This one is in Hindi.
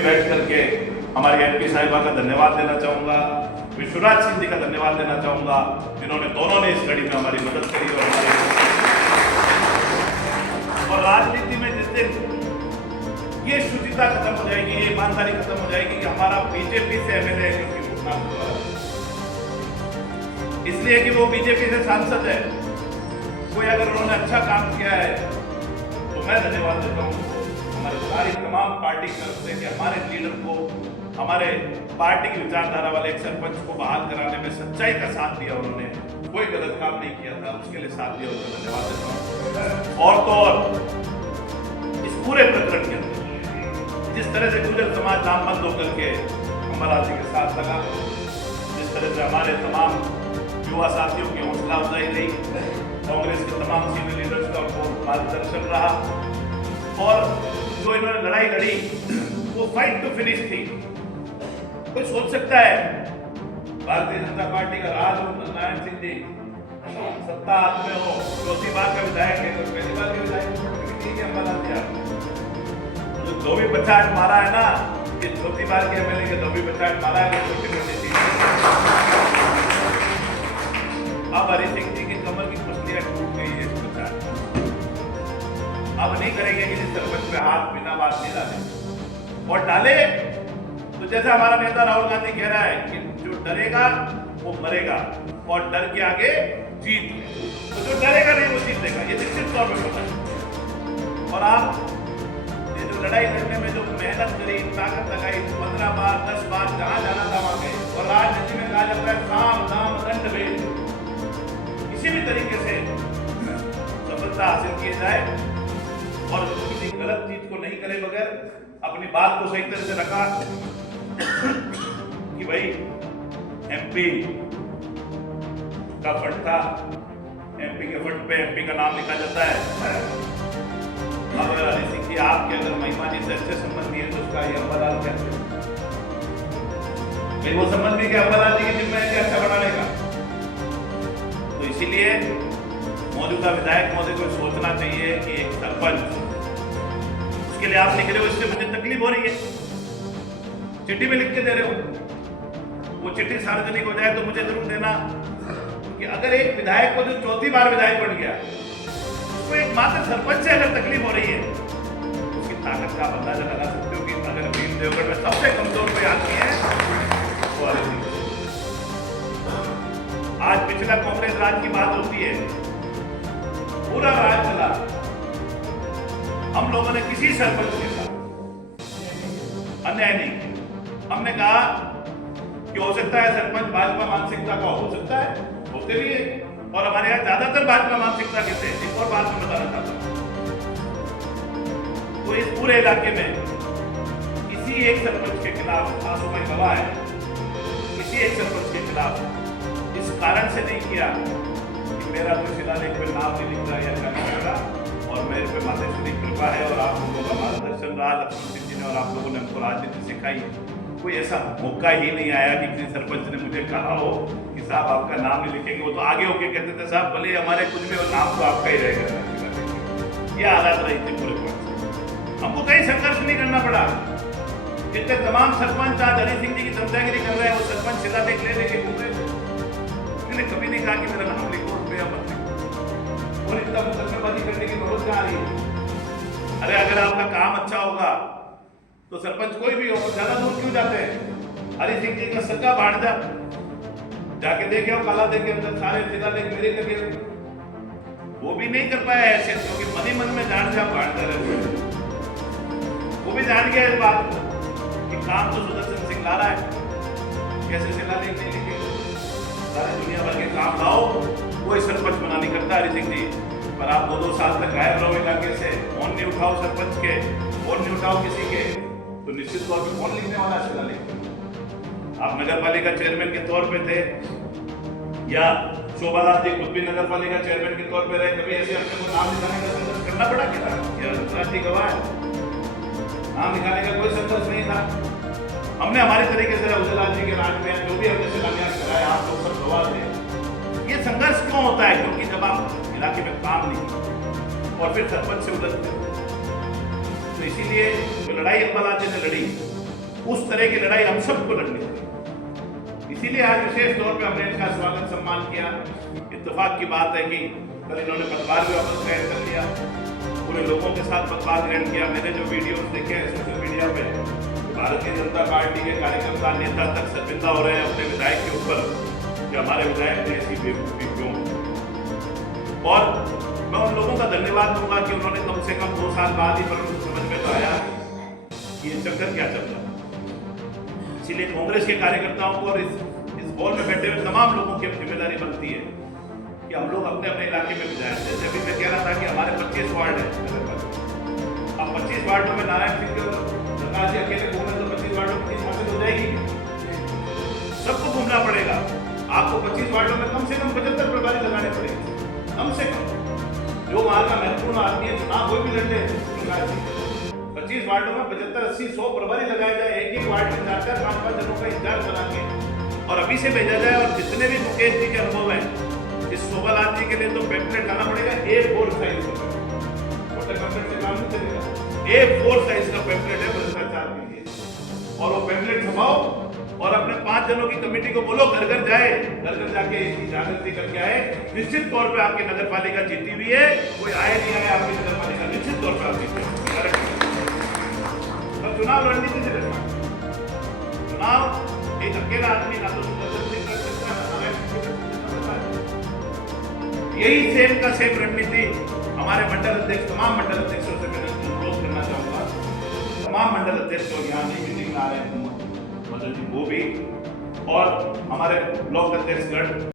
बैठ करके हमारे एमपी साहिबा का धन्यवाद देना चाहूँगा, विश्वराज सिंह जी का धन्यवाद देना चाहूँगा, जिन्होंने दोनों ने इस घड़ी में हमारी मदद करी और राजनीति में जिस दिन ये शुचिता खत्म हो जाएगी, ये ईमानदारी खत्म हो जाएगी कि हमारा बीजेपी से एमएलए है क्योंकि घोषणा इसलिए कि वो बीजेपी से सांसद है, कोई अगर उन्होंने अच्छा काम किया है तो मैं धन्यवाद देता हूँ हमारे सारी तमाम पार्टी की तरफ से कि हमारे लीडर को, हमारे पार्टी की विचारधारा वाले एक सरपंच को बहाल कराने में सच्चाई का साथ दिया, उन्होंने कोई गलत काम नहीं किया था, उसके लिए साथ दिया, उसका धन्यवाद देता हूँ। और तो और इस पूरे प्रकरण के अंदर जिस तरह से गुर्जर समाज नामबंद होकर के अम्बालाल जी के साथ लगा, जिस तरह से हमारे तमाम युवा साथियों की हौसला अफजाई रही, कांग्रेस के तमाम सीनियर लीडर्स का उनको मार्गदर्शन रहा और जो इन्होंने लड़ाई लड़ी वो फाइट टू फिनिश थी। कोई सोच सकता है भारतीय जनता पार्टी का राज नारायण सिंह जी सत्ता हाथ में हो, चौथी बार का विधायक है, तो पहली बार के विधायक ठीक है अम्बालाल जी, जो धोबी पछाड़ मारा है ना, ये चौथी बार के एमएलए के धोबी पछाड़ मारा है, वो छोटी मोटी चीज। अब हरि सिंह जी की कमर की पसलियां टूट गई है इस पछाड़, अब नहीं करेंगे किसी सरपंच पे हाथ बिना बात नहीं डाले, और डाले तो जैसा हमारा नेता राहुल गांधी कह रहा है कि जो डरेगा वो मरेगा और डर के आगे जीत, तो जो डरेगा नहीं वो जीत लेगा, ये निश्चित तौर पर पता है। और आप लड़ाई लड़ने में जो मेहनत करी, ताकत लगाई, 15 बार 10 बार जहां जाना था वहां गए, और राजनीति में कहा जाता है साम दाम दंड भेद, किसी भी तरीके से सफलता हासिल की जाए और किसी गलत चीज को नहीं करे बगैर अपनी बात को सही तरह से रखा कि भाई एमपी का फंड था, एमपी के फंड पे एमपी का नाम लिखा जाता है। अगर हरि सिंह जी आपके अगर महिमा जी से अच्छे संबंधी है तो उसका ये अम्बालाल कैसे, वो संबंधी के अम्बालाल जी की जिम्मेदारी अच्छा बनाने का, तो इसीलिए मौजूदा विधायक महोदय को सोचना चाहिए कि एक सरपंच, उसके लिए आप लिख रहे हो, इससे मुझे तकलीफ हो रही है, चिट्ठी में लिख के दे रहे हो, वो चिट्ठी सार्वजनिक हो जाए तो मुझे जरूर देना कि अगर एक विधायक को जो चौथी बार विधायक बन गया, उसको एक मात्र सरपंच से अगर तकलीफ हो रही है, उसकी ताकत का अंदाजा लगा सकते हो कि अगर वीर देवगढ़ में सबसे कमजोर कोई आदमी है तो हरि सिंह। आज पिछला कांग्रेस राज की बात होती है, पूरा राज चला, हम लोगों ने किसी सरपंच के साथ अन्याय नहीं किया। हमने कहा कि हो सकता है सरपंच भाजपा मानसिकता का हो सकता है, होते भी है, और हमारे यहाँ ज्यादातर भाजपा मानसिकता के थे। एक और बात मैं बताना चाहता हूँ, तो इस पूरे इलाके में किसी एक सरपंच के खिलाफ आंसू भाई गवाह है, किसी एक सरपंच के खिलाफ इस कारण से नहीं किया कि मेरा कोई शिलालेख पे नाम नहीं लिख रहा या क्या नहीं लगा, और मेरे पे मातेश्वरी कृपा है और आप लोगों का मार्गदर्शन रहा, लक्ष्मण सिंह जी ने, और आप लोगों ने हमको राजनीति सिखाई। कोई ऐसा मौका ही नहीं आया कि किसी सरपंच ने मुझे कहा हो कि साहब आपका नाम नहीं लिखेंगे, वो तो आगे होके कहते थे साहब भले हमारे कुछ भी हो, नाम तो आपका ही रहेगा। ये हालात रही थी पूरे पॉइंट, हमको कहीं संघर्ष नहीं करना पड़ा। जितने तमाम सरपंच आज हरि सिंह जी की चमचागिरी कर रहे हैं, वो सरपंच शिलालेख ले लेके घूम रहे, मैंने कभी नहीं कहा कि मेरा नाम लिखो रुपया मत लिखो, और इतना मुकदमेबाजी करने की जरूरत क्या आ रही है? अरे अगर आपका काम अच्छा होगा तो सरपंच कोई भी हो, ज्यादा दूर क्यों जाते हैं? हरि सिंह जी का सच्चा भांजा जाके देखे हो, काला देखे अंदर सारे शिलालेख मेरे लगे, वो भी नहीं कर पाया ऐसे, क्योंकि मन ही मन में जान जा भांजा रहे, वो भी जान गया इस बात को कि काम तो सुदर्शन सिंह ला रहा है, कैसे शिलालेख नहीं लिखे, सारी दुनिया भर के काम लाओ, कोई सरपंच मना नहीं करता हरि सिंह जी, पर आप 2-2 साल तक गायब रहो इलाके से, फोन नहीं उठाओ सरपंच के, फोन नहीं उठाओ किसी के, तो निश्चित तौर पे कौन लिखने वाला शिलालेख? आप नगर पालिका चेयरमैन के तौर पे थे या शोभालाल जी खुद भी नगर पालिका चेयरमैन के तौर पे रहे, कभी ऐसे अपने को नाम लिखाने का संघर्ष करना पड़ा क्या? राष्ट्रीय गवाह है, नाम लिखाने का कोई संघर्ष नहीं था। हमने हमारे तरीके से उदयलाल जी के राज में जो भी हमने शिलान्यास कराया, आप लोग सब गवाह थे। ये संघर्ष क्यों होता है? क्योंकि जब आप इलाके में काम नहीं और फिर सरपंच से उधर, तो इसीलिए जो लड़ाई अम्बालाल जी ने लड़ी उस तरह की लड़ाई हम सबको लड़नी चाहिए। इसीलिए आज विशेष तौर पे हमने इनका स्वागत सम्मान किया। इत्तेफाक की बात है कि कल इन्होंने पदभार भी वापस ग्रहण कर लिया, पूरे लोगों के साथ पदभार ग्रहण किया। मैंने जो वीडियोस देखे हैं सोशल मीडिया पे, भारतीय जनता पार्टी के कार्यकर्ता नेता तक शर्मिंदा हो रहे हैं अपने विधायक के ऊपर कि हमारे विधायक ने ऐसी बेवकूफी क्यों। और मैं उन लोगों का धन्यवाद दूंगा कि उन्होंने कम से कम 2 साल बाद ही पर समझ में तो आया कि ये चक्कर क्या चल रहा है। इसीलिए कांग्रेस के कार्यकर्ताओं को और इस हॉल में बैठे हुए तमाम लोगों की जिम्मेदारी बनती है कि हम लोग अपने अपने इलाके में विधायक हैं। जैसे भी मैं कह रहा था कि हमारे 25 वार्ड है, अब 25 वार्डों में नारायण सिंह और सरकार जी अकेले घूमे तो 25 वार्डों की चीज हासिल हो जाएगी? सबको घूमना पड़ेगा। आपको 25 वार्डों में कम से कम 75 प्रभारी लगाने पड़ेंगे, कम से कम। जो वहां का महत्वपूर्ण आदमी है, चुनाव कोई भी लड़ ले, 25 वार्डों में 75, 80, 100 प्रभारी लगाया जाए, एक वार्ड में 4-4, 5-5 जनों का इंचार्ज बना के और अभी से भेजा जाए। और जितने भी मुकेश जी के अनुभव हैं, इस शोभालाल जी के लिए तो पैम्पलेट लाना पड़ेगा A4 साइज का, छोटे पैम्पलेट से काम नहीं चलेगा। A4 साइज का पैम्पलेट है भ्रष्टाचार के लिए, और वो पैम्पलेट छपाओ और अपने 5 जनों की कमेटी को बोलो घर घर जाए, घर घर जाके इसकी जागृति करके आए। निश्चित तौर पे आपकी नगर पालिका जीती हुई है, कोई आए नहीं आए आपकी नगर पालिका निश्चित तौर पर आप जीते। चुनाव रणनीति से लड़ना, चुनाव एक अकेला आदमी ना तो सुदर्शन सिंह कर सकता है, नारायण सिंह कर सकता है। यही सेम का सेम रणनीति हमारे मंडल अध्यक्ष, तमाम मंडल अध्यक्षों से मैं अनुरोध करना चाहूंगा। तमाम मंडल अध्यक्ष और यहाँ नहीं मीटिंग में आ रहे हैं, वो भी, और हमारे ब्लॉक अध्यक्ष गण